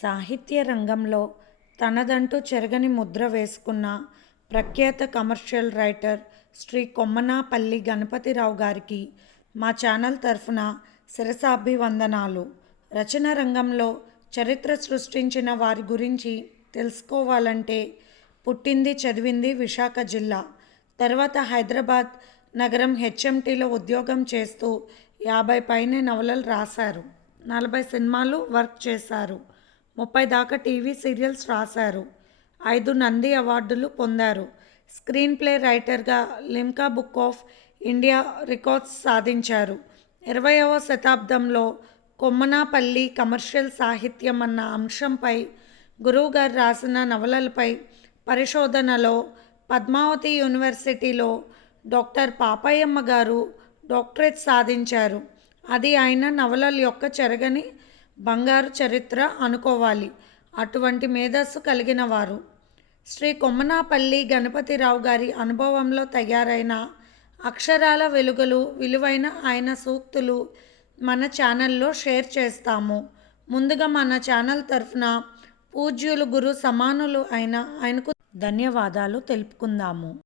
సాహిత్య రంగంలో తనదంటూ చెరగని ముద్ర వేసుకున్న ప్రఖ్యాత కమర్షియల్ రైటర్ శ్రీ కొమ్మనాపల్లి గణపతిరావు గారికి మా ఛానల్ తరఫున శిరసాభివందనాలు. రచన రంగంలో చరిత్ర సృష్టించిన వారి గురించి తెలుసుకోవాలంటే పుట్టింది చదివింది విశాఖ జిల్లా, తర్వాత హైదరాబాద్ నగరం హెచ్ఎంటీలో ఉద్యోగం చేస్తూ 50 పైనే నవలలు రాశారు. 40 సినిమాలు వర్క్ చేశారు. 30 దాకా టీవీ సీరియల్స్ రాశారు. 5 నంది అవార్డులు పొందారు. స్క్రీన్ ప్లే రైటర్గా Limca book of India records సాధించారు. 20వ శతాబ్దంలో కొమ్మనాపల్లి కమర్షియల్ సాహిత్యం అన్న అంశంపై గురువుగారు రాసిన నవలలపై పరిశోధనలో పద్మావతి యూనివర్సిటీలో డాక్టర్ పాపయ్యమ్మ గారు డాక్టరేట్ సాధించారు. అది ఆయన నవలల యొక్క చెరగని బంగారు చరిత్ర అనుకోవాలి. అటువంటి మేధస్సు కలిగిన వారు. శ్రీ కొమ్మనాపల్లి గణపతిరావు గారి అనుభవంలో తయారైన అక్షరాల వెలుగులు, విలువైన ఆయన సూక్తులు మన ఛానల్లో షేర్ చేస్తాము. ముందుగా మన ఛానల్ తరఫున పూజ్యులు గురు సమానులు అయిన ఆయనకు ధన్యవాదాలు తెలుపుకుందాము.